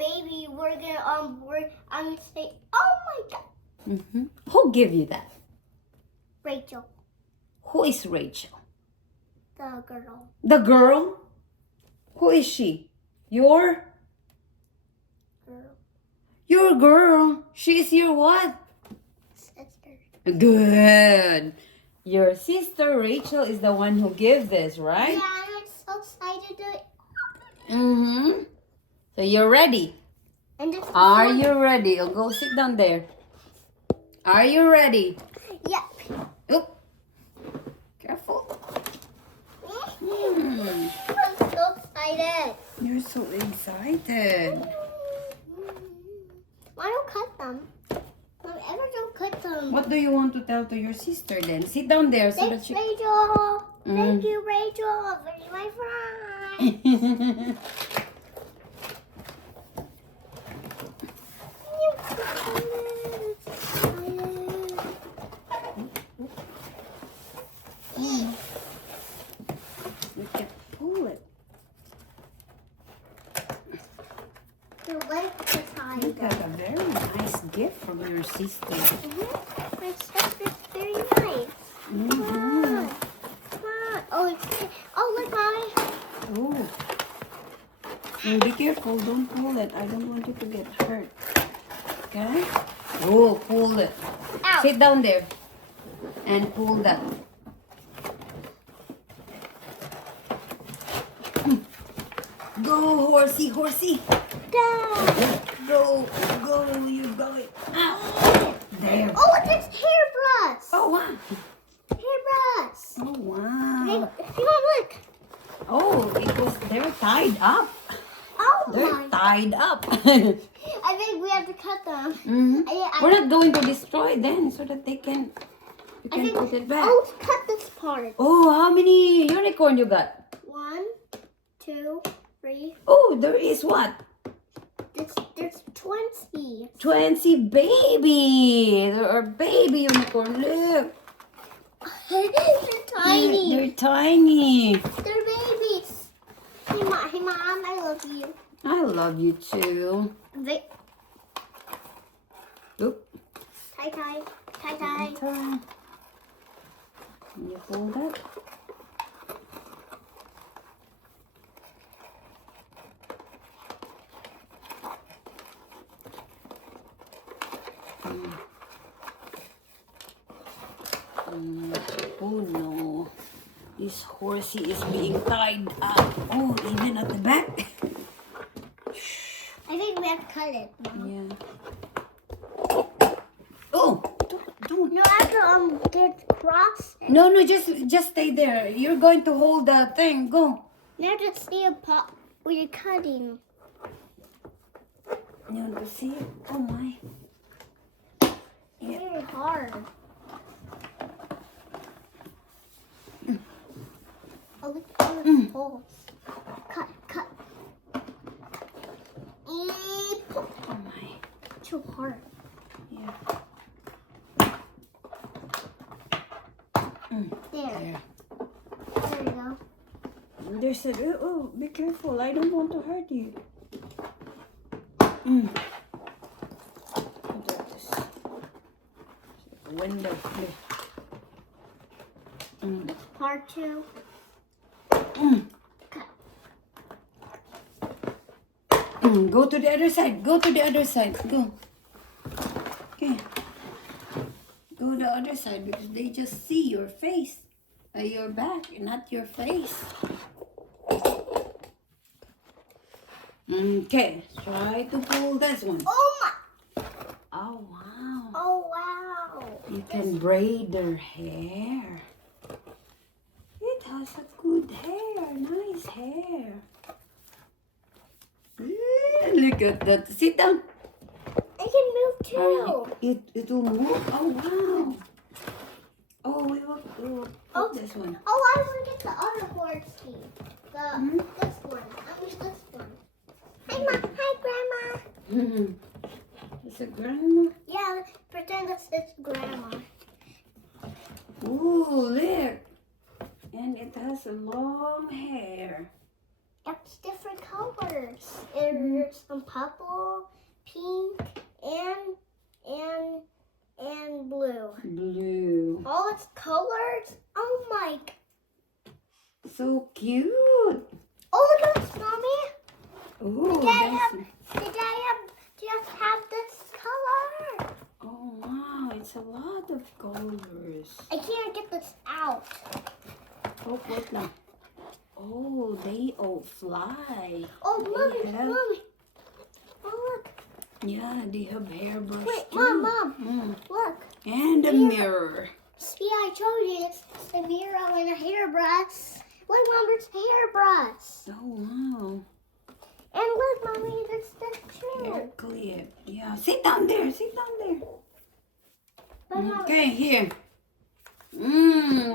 baby, we're gonna say, oh my God. Who gave you that? Rachel, Who is Rachel? the girl. The girl? Who is she? Your Girl. Your girl. She is your what? Sister. Good. Your sister Rachel is the one who gave this, right? Yeah, I'm so excited to. So you're ready? And this Are you ready? Oh, go sit down there. Are you ready? Yeah. Oop. Careful. I'm so excited. You're so excited. Why don't cut them? Don't cut them. What do you want to tell to your sister then? Sit down there so Thanks, that she... Rachel. Thank you, Rachel. You're my friend. You can pull it. You like the tie. You got a very nice gift from your sister. My sister's very nice. Come on. Oh, look, Mommy. Oh. Be careful. Don't pull it. I don't want you to get hurt. Okay? Oh, pull it. Ow. Sit down there and pull that. Go, horsey, horsey. Go, you go. Ow. There. Oh, look, it's hairbrush. Oh, wow. Hairbrush. Oh, wow. Hey, Mom, look. Oh, they're tied up. Oh, They're my. tied up. I think we have to cut them. We're not going to destroy them so that you can put it back. Oh, cut this part. Oh, how many unicorn you got? 1, 2, 3. Oh, there is what? There's 20. 20 baby. There are baby unicorn. Look. They're tiny. They're tiny. They're babies. Hey, Mom, I love you. I love you too. Oop. Tie. Tie. Can you hold that? Oh no, this horsey is being tied up. Oh, even at the back. I think we have to cut it. Yeah. Oh, don't. No, after get cross. No, just stay there. You're going to hold the thing. Go. Now just see a pot where you're cutting. You want to see it? Oh my. It's very hard. Oh, look at the holes. Cut. Oh my. Too hard. Yeah. There. There you go. There's a. Oh, be careful. I don't want to hurt you. Window. Part 2. Go to the other side. Go to the other side. Go. Okay. Go the other side because they just see your face. Your back, not your face. Okay. Try to pull this one. Oh my! Oh, wow. Oh wow! You can braid their hair. It has a good hair. Nice hair. Look at that. Sit down. I can move too. It will move. Oh, wow. Oh, we will put this one. Oh, I want to get the other horse key. This one. I wish this one. Hi, Grandma. Is it grandma? Yeah, pretend this is Grandma. Ooh, look. And it has a long hair. It's different colors. There's some purple, pink, and blue. Blue. All its colors. Oh my! So cute. Oh, look at this, Mommy. Oh, Did Daddy just have this color? oh wow, it's a lot of colors. I can't get this out. Oh, what lang? Oh, they all fly. Oh, They Mommy, have- Mommy. Oh, look. Yeah, they have hairbrush Wait, too. Mom, look. And a mirror. See, I told you it's a mirror and a hairbrush. Look, Mom, there's a hairbrush. Oh wow. And look, Mommy, there's this Hair too. clip. Yeah, sit down there. Sit down there. But Mom, Okay, here.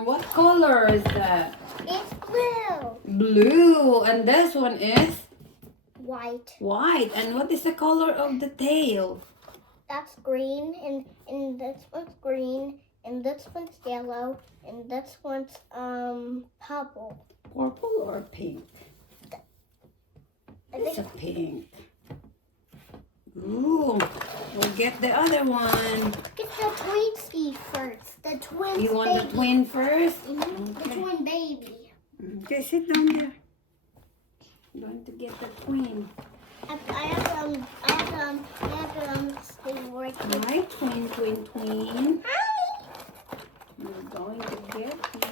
What color is that? it's blue. Blue. And this one is White. white. And what is the color of the tail? That's green, and this one's green, and this one's yellow, and this one's purple. Purple or pink? I It's think a pink. Ooh, we'll get the other one. get the twin first. The twin. You want the twin first? The Okay. twin baby. Okay, sit down there. I'm going to get the twin. I have stay right here. My twin. Hi. We're going to get you.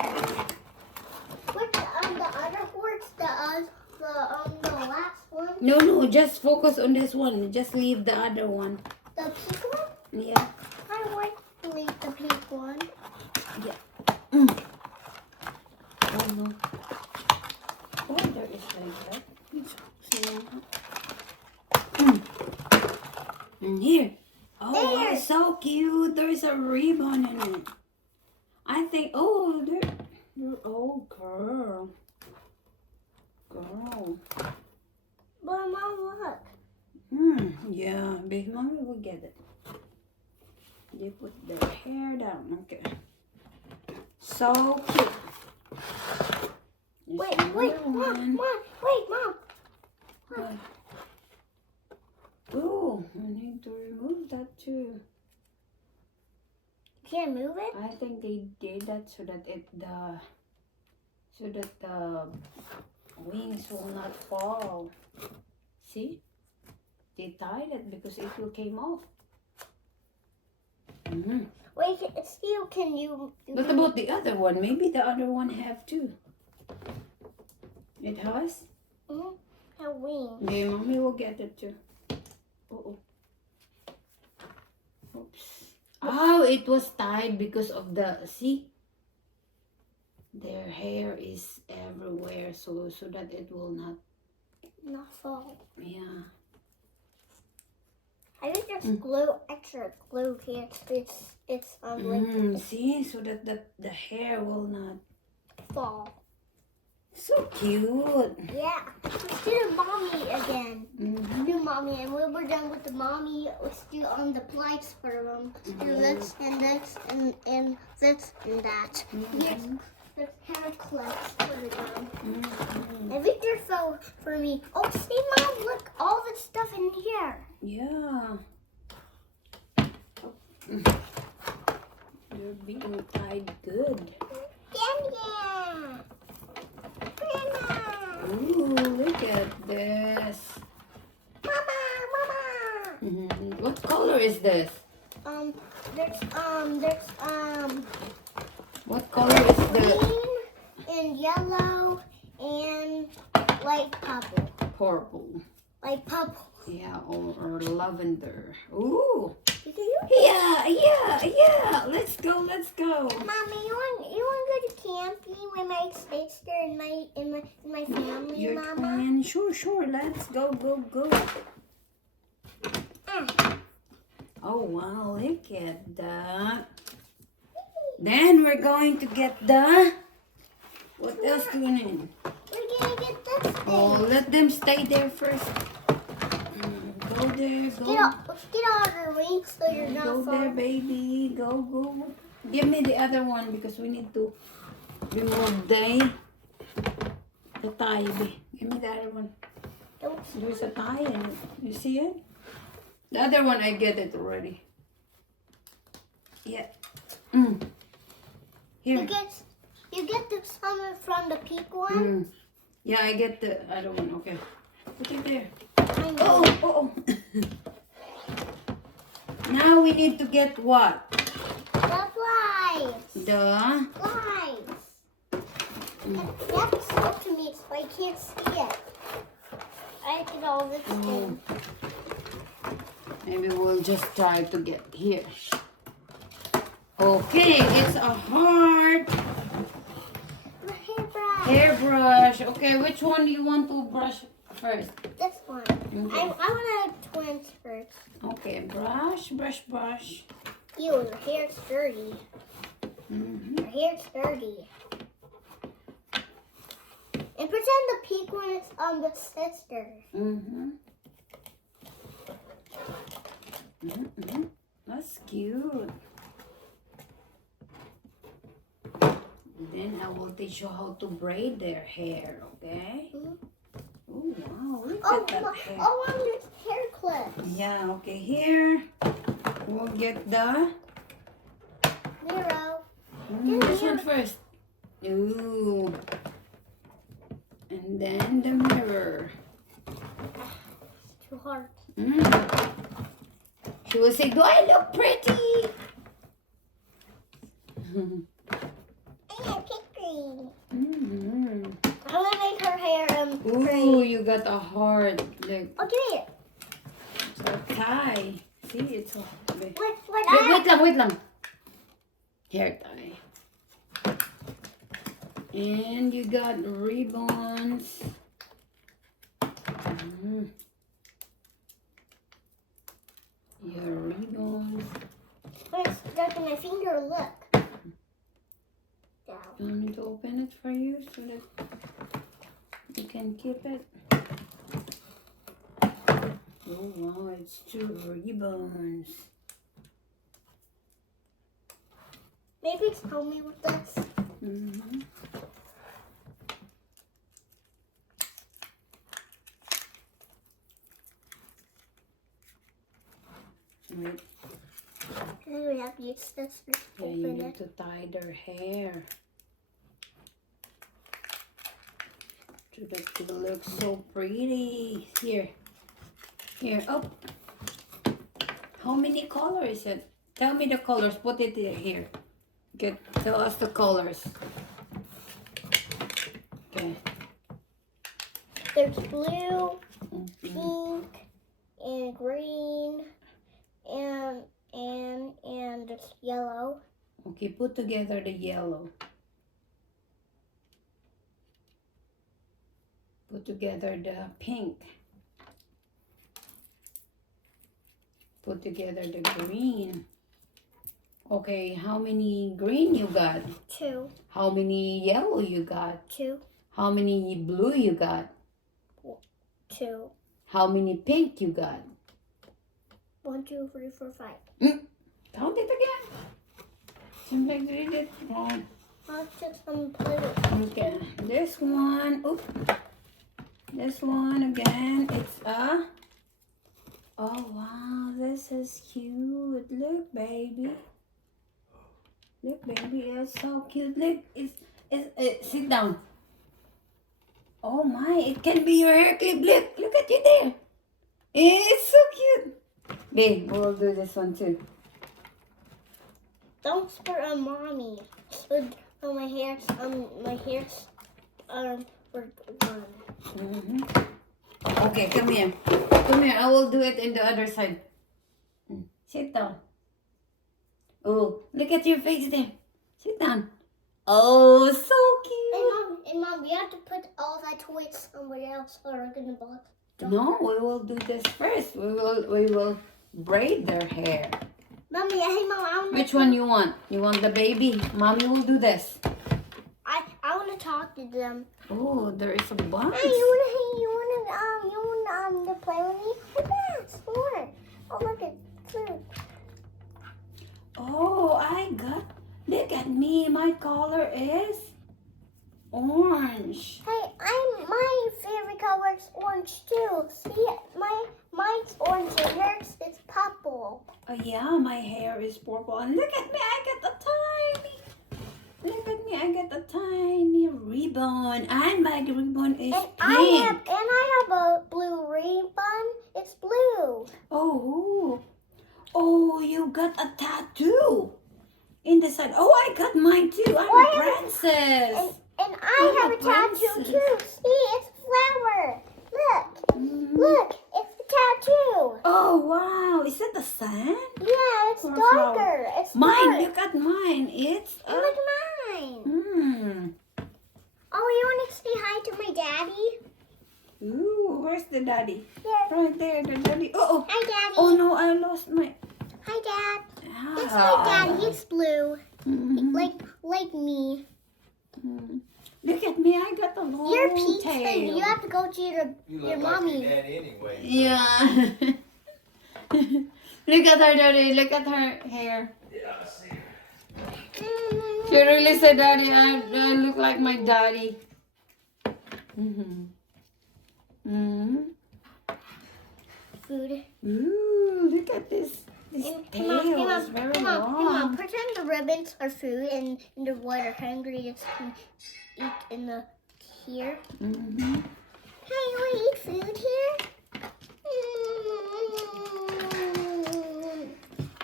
What's the other horse? The last one. No, just focus on this one. Just leave the other one. The pink one. Yeah. I want to leave the pink one. Oh no. Oh, there is like that. And here. Oh, wow, There. so cute. There's a ribbon in it. I think, oh, oh, girl. Girl. But Mom, look. Yeah, big mommy will get it. They put their hair down. Okay. So cute. There's Wait, another Mom. one. Wait, Mom. Oh, I need to remove that too. You can't move it. I think they did that so that the wings will not fall. See? They tied it because it will came off. Wait, still can you? What about the other one? Maybe the other one have too. It has? A wing. Okay, mommy will get it too. Oh. Oops. Oh, it was tied because of the, see? Their hair is everywhere so that it will Not fall. yeah. I think there's extra glue here. It's like See, so that the hair will not. fall. So cute. Yeah. Let's do the mommy again. Do mommy, and when we're done with the mommy, let's do the plights for them. Do this and this and this and that. Yes, there's hair clips for them. I think they're for me. Oh, see, Mom, look, all the stuff in here. Yeah. You're being tied good. Yeah. Grandma. Ooh, look at this. Mama. What color is this? There's What color is the green and yellow and light purple. purple? Like purple. Yeah, or lavender. Ooh. Did you? Yeah. Let's go. Mommy, you want to go to camping with my sister and my family, Your Mama? twin. Sure. Let's go. Oh wow, look at that. Then we're going to get the. What else do we need? We're gonna get this thing. Oh, let them stay there first. Go there, go. Let's get all the rings so you're not Go there, falling. baby. Go. Give me the other one because we need to remove the tie. Give me the other one. Don't There's a tie in it. You see it? The other one, I get it already. Yeah. Here. you get the summer from the pink one? Yeah, I get the other one. Okay. Put it there. I know. Oh. Now we need to get what? The flies. The... Flies. You have to show it to me so I can't see it. I did all this thing. Maybe we'll just try to get here. Okay, it's a heart. The hairbrush. Hairbrush. Okay, which one do you want to brush first? This one. Okay. I want to twins first. Okay, brush. Ew, your hair's dirty. Your hair's dirty. And pretend the pink one is the sister. That's cute. Then I will teach you how to braid their hair, okay? Oh, wow, look at that hair. There's hair clips. Yeah, okay, here we'll get the... Mirror. this one first. Ooh. And then the mirror. It's too hard. She will say, do I look pretty? I'm gonna make her hair Ooh, you got a heart. Like, oh, give me it. a tie. See, it's a... Wait, Wait, wait lang. Hair tie. And you got ribbons. Your ribbons. Wait, stuck in my finger, look. Down. Do I need to open it for you so that you can keep it? Oh wow, it's 2 ribbons. Maybe tell me with this. Wait. And we have to use this to Yeah, you open need it. to tie their hair. So that it looks so pretty. Here. Oh. How many colors is it? Tell me the colors. Put it here. Tell us the colors. Okay. There's blue, pink, and green, and there's yellow. Okay, put together the yellow. Put together the pink. Put together the green. Okay, how many green you got? 2. How many yellow you got? 2. How many blue you got? 2. How many pink you got? 1, 2, 3, 4, 5. Count it again. Somebody read it wrong. I'll just play with Okay, this one. Oop. This one again. It's a... Oh wow, this is cute. Look, baby. Look, baby, it's so cute. Look, sit down. Oh my, it can be your hair clip. Look at you there. It's so cute. Babe, we'll do this one too. Don't spur on mommy. So my hair's we're done. Okay, come here. Come here, I will do it in the other side. Sit down. Oh, look at your face there. Sit down. Oh, so cute. And mom, we have to put all that toys somewhere else or we're gonna box. No, we will do this first. We will braid their hair. Mommy, hey mom, I want. Which one you want? You want the baby? Mommy will do this. I want to talk to them. Oh, there is a bunch. Hey, you wanna to play with me? Hey, Max, more. Oh, look at food. Oh, look at me. My color is orange. Hey, my favorite color is orange too. See, mine's orange and yours is purple. Oh yeah, my hair is purple. And look at me, I got a tiny ribbon. And my ribbon is And pink. I have a blue ribbon. It's blue. Oh, you got a tattoo in the side. Oh, I got mine too. I'm a princess. And I have a tattoo too. See, it's a flower. Look. Look, it's the tattoo. Oh wow, is that the sun? Yeah, it's Or darker. flower? It's Mine, dark. look at mine. It's And look at mine. Oh, you want to say hi to my daddy? Ooh, where's the daddy? Here. Right there, the daddy. Oh, Hi, Daddy. oh no, I lost my. Hi, Dad. It's Ah. my daddy. It's blue. Mhm. Like me. Look at me, I got a long You're peach, tail. you have to go to your mommy. Like your dad anyway. Yeah. Look at her, daddy. Look at her hair. Yeah, I see. She really said, Daddy, I look like my daddy. Food. Ooh, look at this. This And tail is very long. Pretend the ribbons are food and the what are hungry just can eat in the here. Hey, you want to eat food here?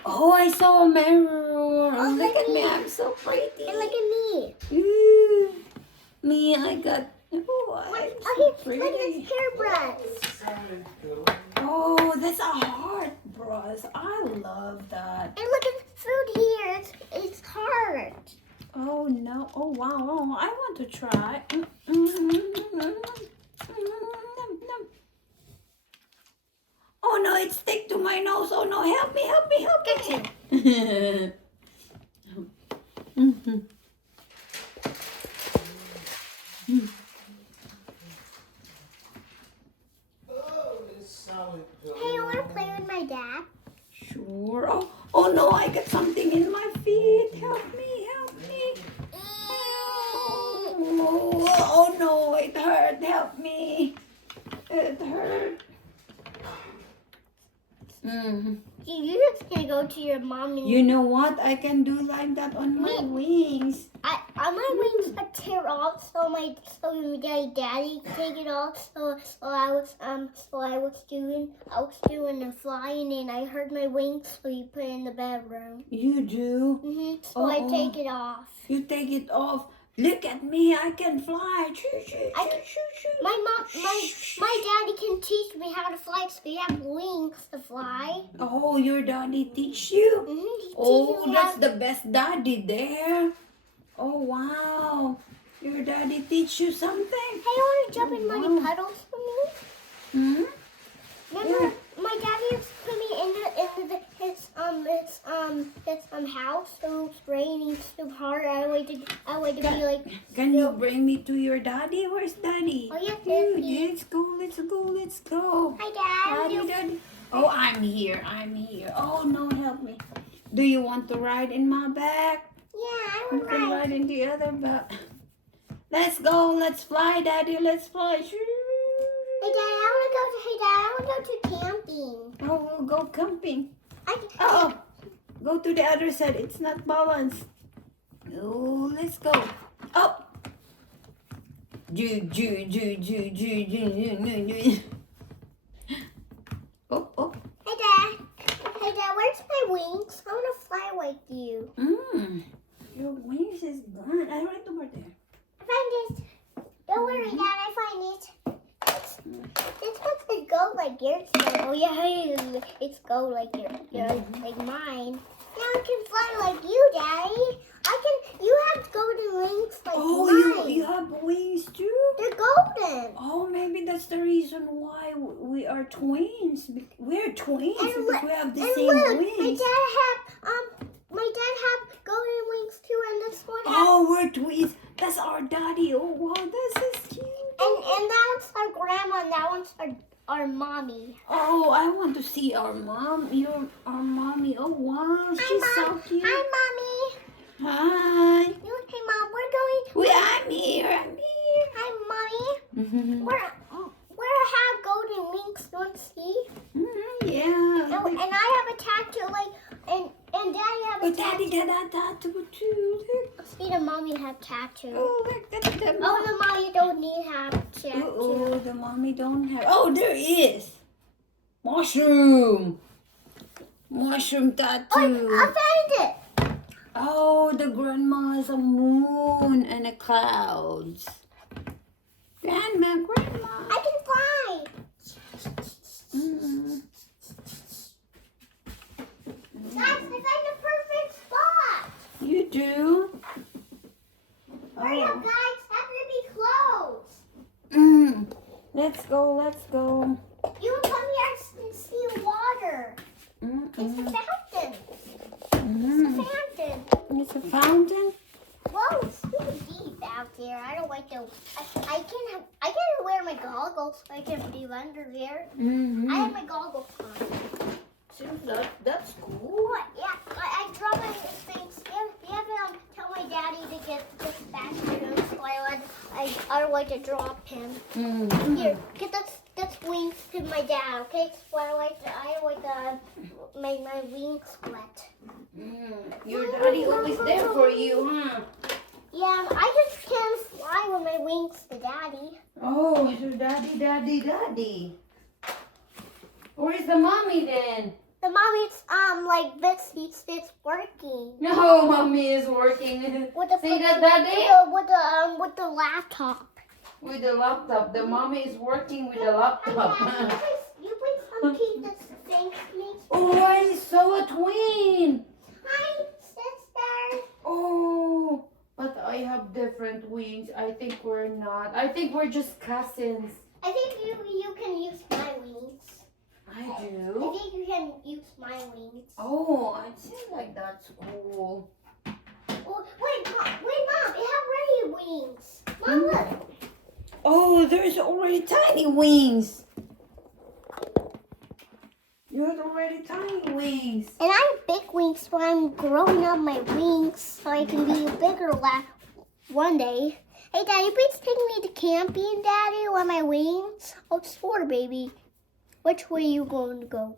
Oh, I saw a mirror. Oh, Look at me, me. I'm so pretty. And look at me. Ooh, me, I got. Oh, I'm so Oh, here, look at pretty. this hairbrush. Solid gold. Oh, that's a heart brush. I love that. And look at the food here. It's hard. Oh no! Oh wow! Oh, I want to try. Oh no! It stick to my nose. Oh no! Help me! Help me! Help me! Oh, it's solid gold. Hey, you want to play with my dad? Sure. Oh, oh no! I got something in my feet. Help me! Help me! Oh no! It hurt. Help me! It hurt. You just gonna go to your mom and You know what? I can do like that on my wings. my wings are tear off, so my daddy take it off. So I was doing the flying and I hurt my wings, so you put it in the bedroom. You do? So I take it off. You take it off. Look at me. I can fly. Choo, choo, I choo, can- choo, choo. My daddy can teach me how to fly, so you have wings to fly. Oh, your daddy teach you? He Oh, teaches me that's how- the best daddy there. Oh, wow. Your daddy teach you something? Hey, you want to jump in muddy Wow. puddles for me? Hmm? Remember, my daddy used to put me in his house. So it's raining so hard. I waited to be like. Can you bring me to your daddy? Where's daddy? Oh yes, Ooh, yes. let's go, let's go, let's go. Hi, Dad. Daddy, daddy. Oh, I'm here. Oh, no, help me. Do you want to ride in my back? Yeah, I You would can ride. ride in the other back. Let's go. Let's fly, Daddy. Let's fly. Hey, Dad, I want to go to camping. Oh, we'll go camping. I Oh, go to the other side. It's not balanced. Oh, let's go. Up. Oh, oh. Hey, Dad. Hey, Dad, where's my wings? I want to fly like you. Your wings is gone. I right over there. I find it. Don't worry, Dad. I find it. It's supposed to go like yours. Oh yeah, it's go like yours, like mine. Now I can fly like you, Daddy. You have golden wings like Oh, mine. you have wings too? They're golden. Oh, maybe that's the reason why we are twins. We're twins And because we have the and same look, wings. my dad have golden wings too, and this one has. Oh, we're twins. That's our daddy. Oh, wow, this is cute. And that one's our grandma, and that one's our mommy. Oh, I want to see our mom. Our mommy. Oh, wow, she's so cute. Hi, mommy. Hi. Hey, Mom, we're going. I'm here. Hi, mommy. Where I have golden wings, don't see? Yeah. And I have a tattoo, like, and Daddy have a Oh, tattoo. Daddy got a tattoo too. Look. See, the mommy have tattoo. Oh, look, that's the Oh, the mommy don't need have tattoo. Oh, the mommy don't have. Oh, there is. Mushroom. Mushroom tattoo. Oh, I found it. Oh, the grandma is a moon and the clouds. Grandma. I can fly. Mm. Guys, I found the perfect spot. You do? Hurry up, guys. Have to be close. Let's go. You can come here and see water. It's a fountain. Mm. Fountain. It's a fountain? Whoa, it's super deep out there. I don't like to. I can't wear my goggles so I can be under there. I have my goggles on. Seems that's cool. What? Yeah, I draw my things. You have to tell my daddy to get this bathroom so I don't like to drop him. Here, get this wings to my dad, okay? So I don't like my wings wet. Your daddy always there for you, huh? Yeah, I just can't fly with my wings to daddy. Oh, it's your daddy. Where's the mommy then? The mommy's like this. It's working. No, mommy is working. With the See that, daddy? With the laptop. With the laptop. The mommy is working with the laptop. Hi, Daddy, you please unkeep this thing, please. Oh, I saw a twin. Hi, sister. Oh, but I have different wings. I think we're not. I think we're just cousins. I think you can use my wings. I I do. think you can use my wings. Oh, I feel like that's cool. Oh, wait, Mom, you have ready wings. Mom, look. Oh, there's already tiny wings. You have already tiny wings. And I have big wings, so I'm growing up my wings so I can be bigger one day. Hey, Daddy, please take me to camping, Daddy, on my wings. Oh, sure, baby. Which way you going to go?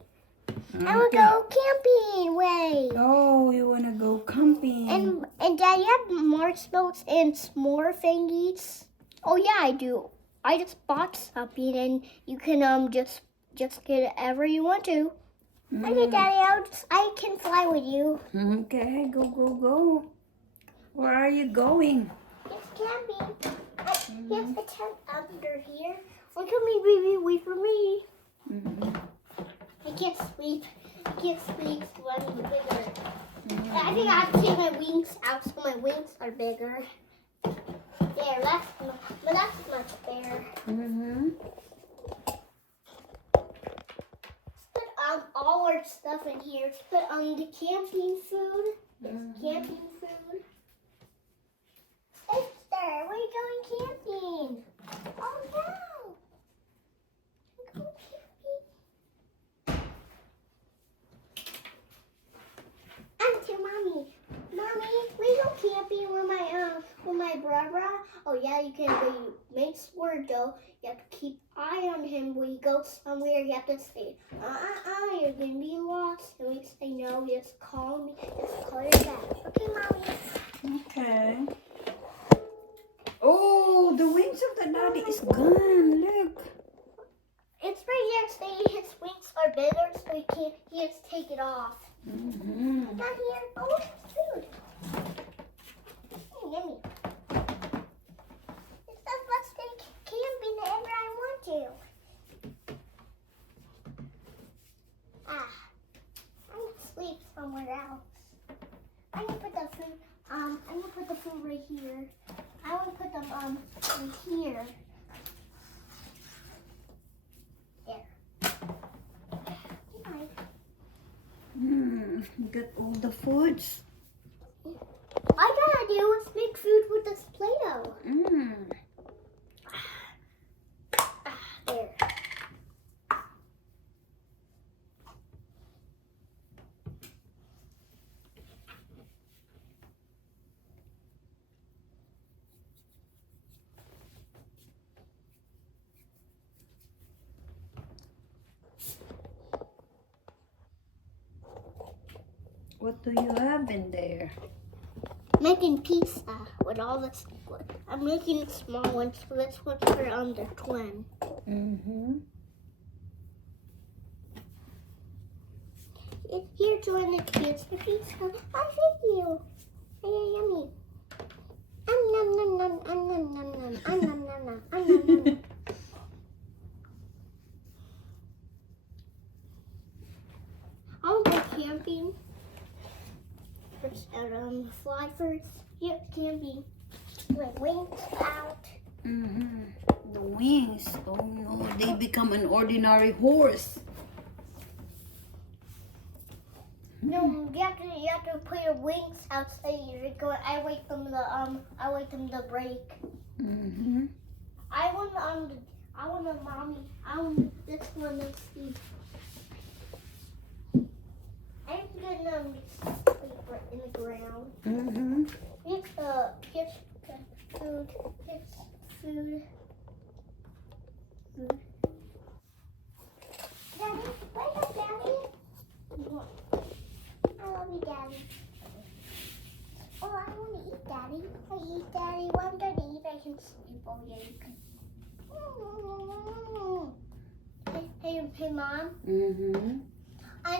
I will go camping way. Oh, you wanna go camping? And Dad, you have marshmallows and s'more thingies? Oh yeah, I do. I just bought something, and you can just get whatever you want to. Okay, Daddy, I can fly with you. Okay, go. Where are you going? It's camping. Yes, a tent under here. Oh, come here, baby. Wait for me. I can't sleep. So I'm bigger. I think I have to take my wings out so my wings are bigger. There, that's much better. Put all our stuff in here. Put the camping food. Camping food. Sister, where are you going camping? Oh no! We're going camping. Auntie, Mommy, we go camping with my brother. Oh yeah, you can. When you make word though, you have to keep eye on him. When you go somewhere, you have to say, you're gonna be lost. And we say no, just call me, just call your dad. Okay, Mommy. Okay. Oh, the wings of the daddy is gone. Look. It's right here saying his wings are bigger, so he has to take it off. Not here. Oh, it's food. Yummy. It's the best day camping ever I want to. I'm gonna sleep somewhere else. I'm gonna put the food. I'm gonna put the food right here. I want to put them right here. There. Got all the foods. All I gotta do is make food with this Play-Doh. There. What do you have in there? Making pizza with all this. I'm making small ones, so this one's for the twin. Mm-hmm. Here, join the kids for pizza. Oh, thank you. Hey, yummy. Nom nom nom nom nom nom nom nom nom nom nom nom. I want to go camping. First, fly first. Yep, camping. My wings out. Mm-hmm. The wings. Oh no, they become an ordinary horse. No, you have to put your wings out so you go. I wait them to break. Mm-hmm. I want a mommy. I want this one. Let's see. I'm gonna sleep in the ground. Mm-hmm. Here's the food. Here's food. Food. Daddy, where's your daddy? I love you, Daddy. Oh, I want to eat, Daddy. I eat, Daddy. When I'm done eat, I can sleep. Oh, yeah, you can. Hey, Mom. Mm-hmm. I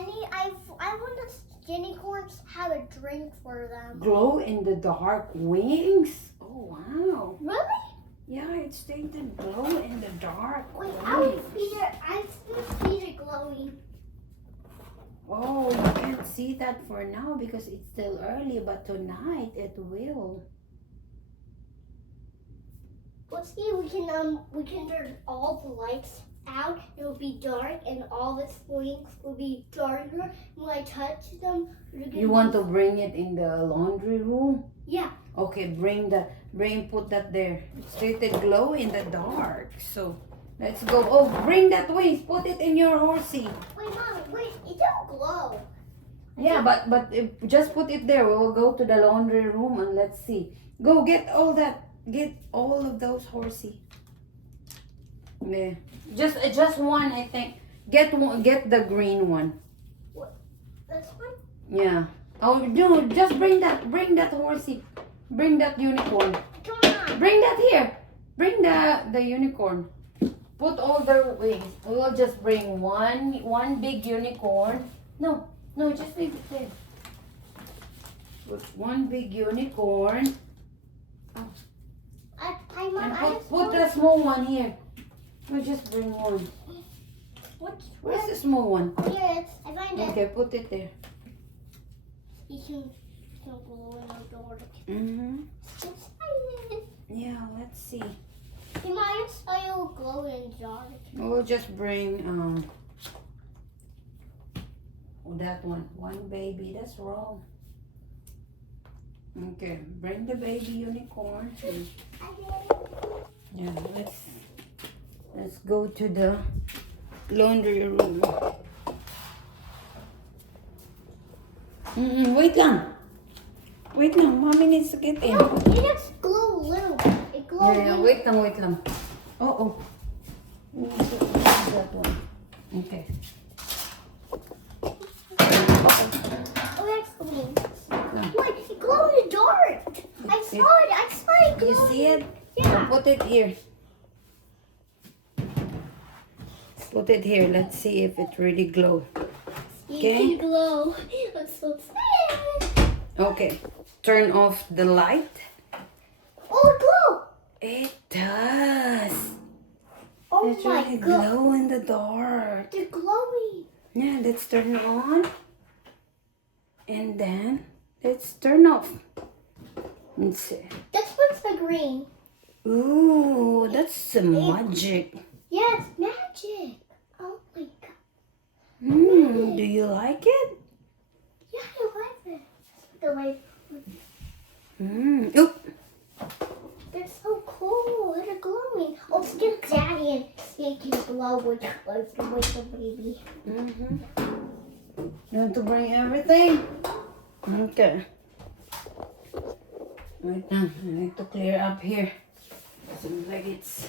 want the unicorns have a drink for them. Glow in the dark wings. Oh wow. Really? Yeah, it stated glow in the dark Wait, wings. I see it glowing. Oh, you can't see that for now because it's still early, but tonight it will. Let's see. We can turn all the lights out. It will be dark, and all the wings will be darker. When I touch them, You want to bring it in the laundry room? Yeah. Okay, put that there. It stated glow in the dark. So let's go. Oh, bring that wings. Put it in your horsey. Wait, Mom. Wait. It don't glow. Yeah, but just put it there. We will go to the laundry room and let's see. Go get all that. Get all of those horsey. Yeah, just one, I think. Get one. Get the green one. What? This one? Yeah. Oh no! Just bring that. Bring that horsey. Bring that unicorn. Come on. Bring that here. Bring the unicorn. Put all the wings. We'll just bring one big unicorn. No, just leave it there. Put one big unicorn. Mom, And put the small one here. We'll just bring one. Where's the small one? Here it is. I find it. Okay, put it there. You can glow in the dark. Mm-hmm. Let's find it. Yeah, let's see. You might saw you glow in the dark. We'll just bring that one. One baby. That's wrong. Okay, bring the baby unicorn. Yeah, let's go to the laundry room. Wait lang. Mommy needs to get in. No, it just glow little. It glows. Yeah, wait lang. Oh. That one. Okay. Oh, that's clean. Wait, it glows in the dark. I saw it glow. You see it? Yeah. Put it here. Put it here. Let's see if it really glows. Okay. You can glow. Let's see. Okay. Turn off the light. Oh, it glow. It does. Oh It's my really God. glow in the dark. They're glowing. Yeah, let's turn it on. And then let's turn off. Let's see. This one's the green. Ooh, that's some magic. Yes, magic. Oh my God. Do you like it? Yeah, I like it. The way Oop. they're so cool. They're glowing. Oh, let's get Daddy and see if he can glow with the baby. You want to bring everything? Okay. Wait now, I need to clear up here. Seems like it's...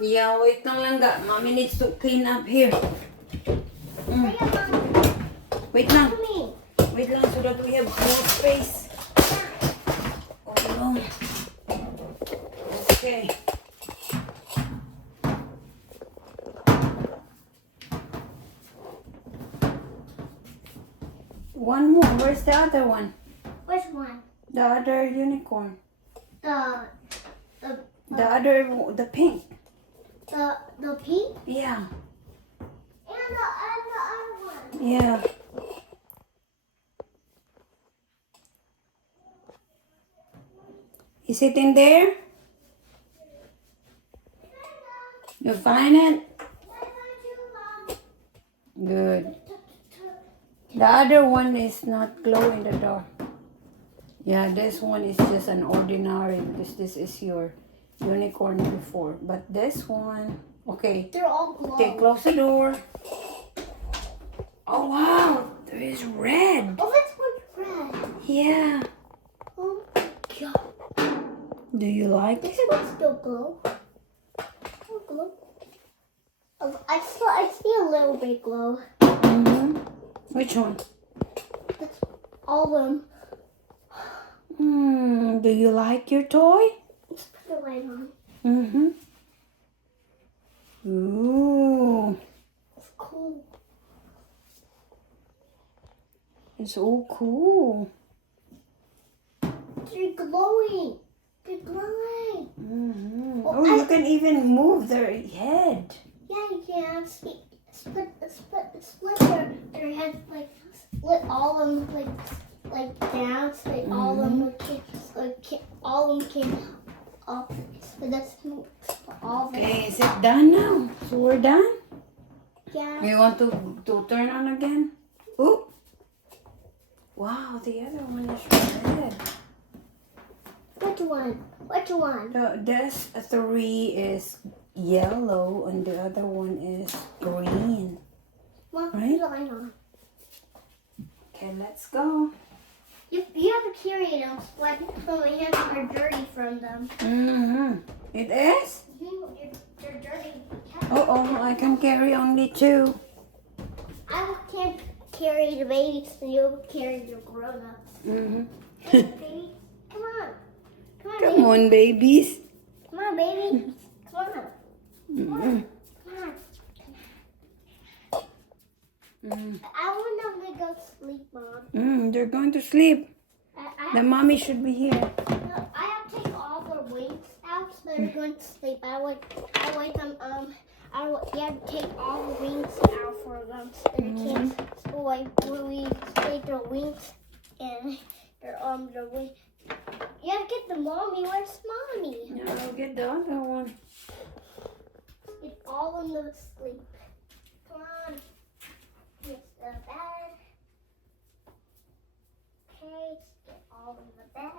Yeah, wait lang langga. Mommy needs to clean up here. Hurry up, Mom. Wait lang. To me. Wait lang so that we have more space. Oh no. Okay. One more. Where's the other one? Which one? The other unicorn. The The pink. the pink Yeah. and the other one. Yeah. Is it in there? You find it? Good. The other one is not glow in the dark. Yeah, this one is just an ordinary because this is your unicorn before. But this one, okay. They're all glow. Okay, close the door. Oh wow, there is red. Oh, this one's red. Yeah. Oh my god. Do you like This it? one's still glow. Oh, glow. Oh, I see a little bit glow. Mm-hmm. Which one? That's all of them. Do you like your toy? Let's put the light on. Mm-hmm. Ooh. It's cool. It's all cool. They're glowing. They're glowing. Mm-hmm. Oh, Oh, you can even move their head. Yeah, you can split their heads, like split all of them like down, so they all of them all of them came up. So that's all of them. Okay, is it done now? So we're done? Yeah. You want to turn on again? Ooh. Wow, the other one is red. Which one? Which one? This 3 is yellow and the other one is green. Well, Right? put the light on. Okay, let's go. You have to carry them, like so my hands are dirty from them. Mm-hmm. It is? They're dirty. Oh, I can carry only 2. I can't carry the babies, so you carry the grown-ups. Mm-hmm. Baby, come on. Come on, Come baby. on, babies. Come on, baby. Come on. Mm-hmm. Come on. Mm. I want them to go sleep, Mom. They're going to sleep. I The mommy should be here. have to take all their wings out so they're going to sleep. I want them, you have to take all the wings out for them so they can't, so like, when we take their wings and their wings. You have to get the mommy. Where's mommy? Yeah, I'll get the other one. Get all of them to sleep. Come on. Get the bed. Okay, let's get all in the bed.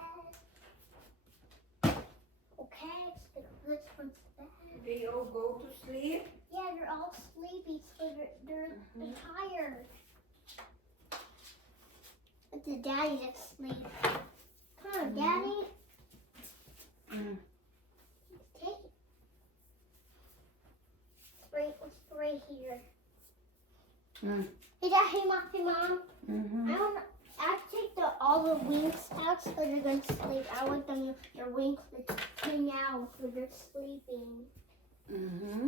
Okay, let's get this one's bed. They all go to sleep? Yeah, they're all sleepy, so they're tired. Let the daddy just sleep. Come on, Daddy. Mm. Take it. Let's spray here. Mm. Hey, Dad, hey, Mom. Mm-hmm. I have to take all the wings out so they're going to sleep. I want them, their wings to hang out so they're sleeping. Mm-hmm.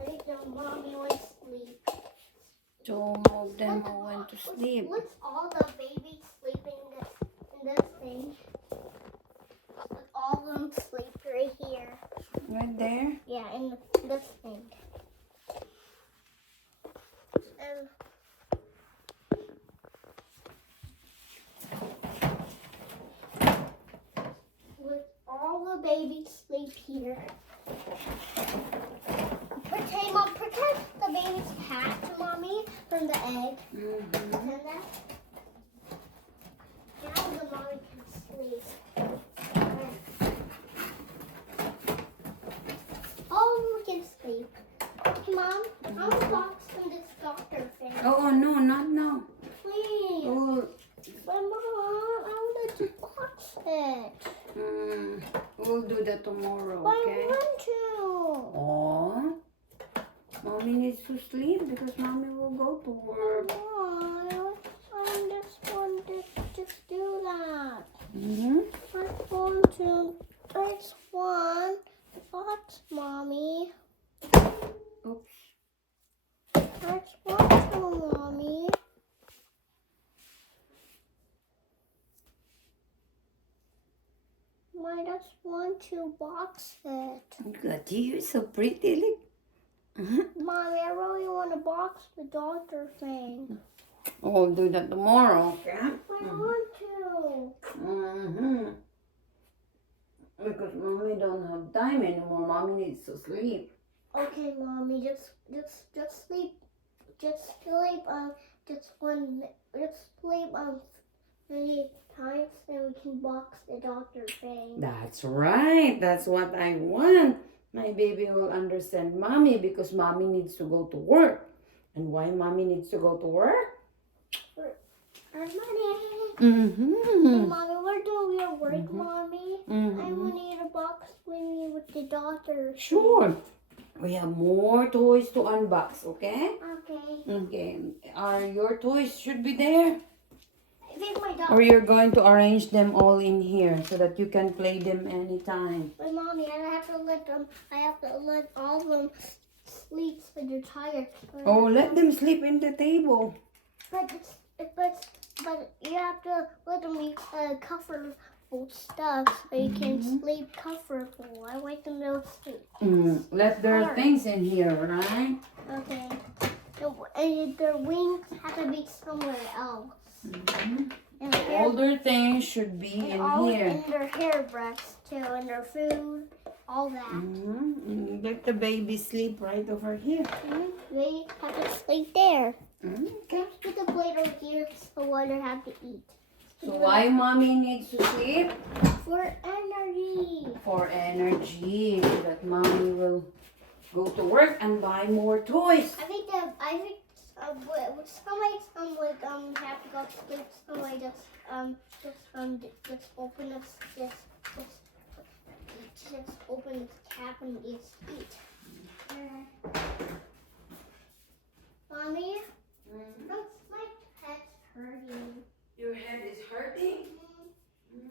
I think their mommy went to sleep. So all of them all went to sleep. Let's all the babies sleeping in this thing. Let all of them sleep right here. Right there? Yeah, in this thing. And let all the babies sleep here. Protect the baby's hat, Mommy, from the egg. Mm-hmm. And that. Now the mommy can sleep. Oh, we can sleep. Hey, Mom, I want to box from this doctor thing. Oh, no, not now. Please. Oh, But Mom, I want to box it. we'll do that tomorrow, But okay? I want to. Oh, mommy needs to sleep because mommy will go go to work. Oh, I just want to just do that. Mm-hmm. I want to. There's one box, Mommy. Oops. There's one too, Mommy. Why that's one to box it? Good, you're so pretty. Look. Mommy, I really want to box the doctor thing. I'll do that tomorrow, okay? I want to. Mm-hmm. Because mommy don't have time anymore. Mommy needs to sleep. Okay, Mommy, just sleep. Just sleep. Just sleep 3 times, and we can box the doctor thing. That's right. That's what I want. My baby will understand mommy because mommy needs to go to work. And why mommy needs to go to work? Earn money. Hey, Mm-hmm. Mommy, we're doing your work, Mommy. I Mm-hmm. want you to box with the doctor. Sure. We have more toys to unbox, okay? Okay. Okay. Your toys should be there? I think my Or doctor. you're going to arrange them all in here so that you can play them anytime? My Mommy, I have to let all of them sleep when they're tired. Oh, let them sleep in the table. But you have to let them eat comfortable stuff so you can sleep comfortable. I want them to sleep. Let their things in here, right? Okay. And their wings have to be somewhere else. And their Older things should be in all here. in their hairbrush too, and their food, all that. Let the baby sleep right over here. They have to sleep there. Okay. Put the plate over here so what they have to eat. So why mommy needs to sleep? For energy. For energy, so that mommy will go to work and buy more toys. I think somebody have to go to sleep. Somebody just open this cap and just eat. Mommy, looks like pet's hurting. Your head is hurting?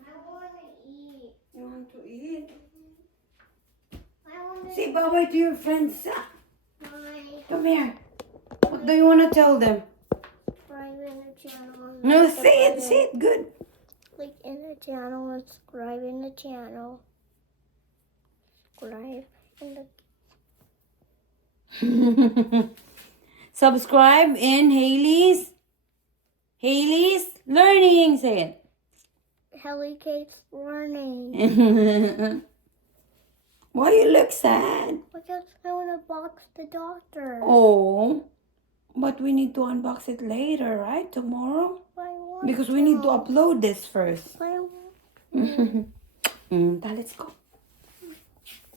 I want to eat. You want to eat? I want to Say bye-bye to your friends. eat. Come here. What do you want to tell them? Subscribe in the channel. No, say it good. Click in the channel and subscribe in the channel. Subscribe in the Subscribe in Hailey's Learning. Say HAILEY'S Learning. it. Why you look sad? Because I want to box the doctor. Oh, but we need to unbox it later, right? Tomorrow? I want Because we need to upload this first. I want Let's go.